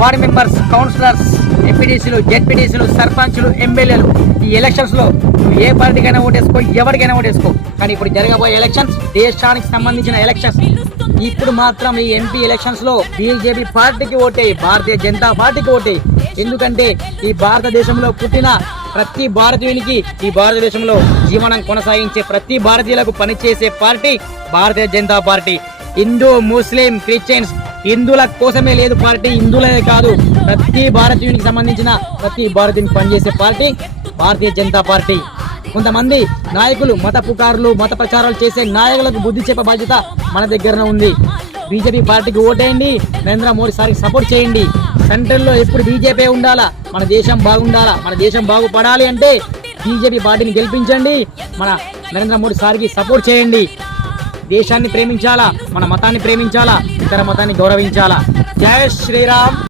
Ward members, counsellors, ఎంపీటీసీలు, జెడ్పీటీసీలు, సర్పంచ్లు, ఎమ్మెల్యేలు ఈ ఎలక్షన్స్ లో నువ్వు ఏ పార్టీకైనా ఓటేసుకో, ఎవరికైనా ఓటేసుకో. కానీ ఇప్పుడు జరగబోయే ఎలక్షన్స్ దేశానికి సంబంధించిన ఎలక్షన్స్. ఇప్పుడు మాత్రం ఈ ఎంపీ ఎలక్షన్స్ లో బీజేపీ పార్టీకి ఓటేయి, భారతీయ జనతా పార్టీకి ఓటేయి. ఎందుకంటే ఈ భారతదేశంలో పుట్టిన ప్రతి భారతీయునికి, ఈ భారతదేశంలో జీవనం కొనసాగించే ప్రతి భారతీయులకు పనిచేసే పార్టీ భారతీయ జనతా పార్టీ. హిందూ, ముస్లిం, క్రిస్టియన్స్, హిందువుల కోసమే లేదు పార్టీ, హిందువులనే కాదు ప్రతి భారతీయునికి సంబంధించిన ప్రతి భారతీయునికి పనిచేసే పార్టీ భారతీయ జనతా పార్టీ. కొంతమంది నాయకులు మత పుకారులు, మత ప్రచారాలు చేసే నాయకులకు బుద్ధి చెప్పే బాధ్యత మన దగ్గరనే ఉంది. బీజేపీ పార్టీకి ఓటేయండి, నరేంద్ర మోడీ సార్కి సపోర్ట్ చేయండి. సెంట్రల్లో ఎప్పుడు బీజేపీ ఉండాలా, మన దేశం బాగుండాలా, మన దేశం బాగుపడాలి అంటే బీజేపీ పార్టీని గెలిపించండి, మన నరేంద్ర మోడీ సార్కి సపోర్ట్ చేయండి. దేశాన్ని ప్రేమించాలా, మన మతాన్ని ప్రేమించాలా, ఇతర మతాన్ని గౌరవించాలా. జై శ్రీరామ్.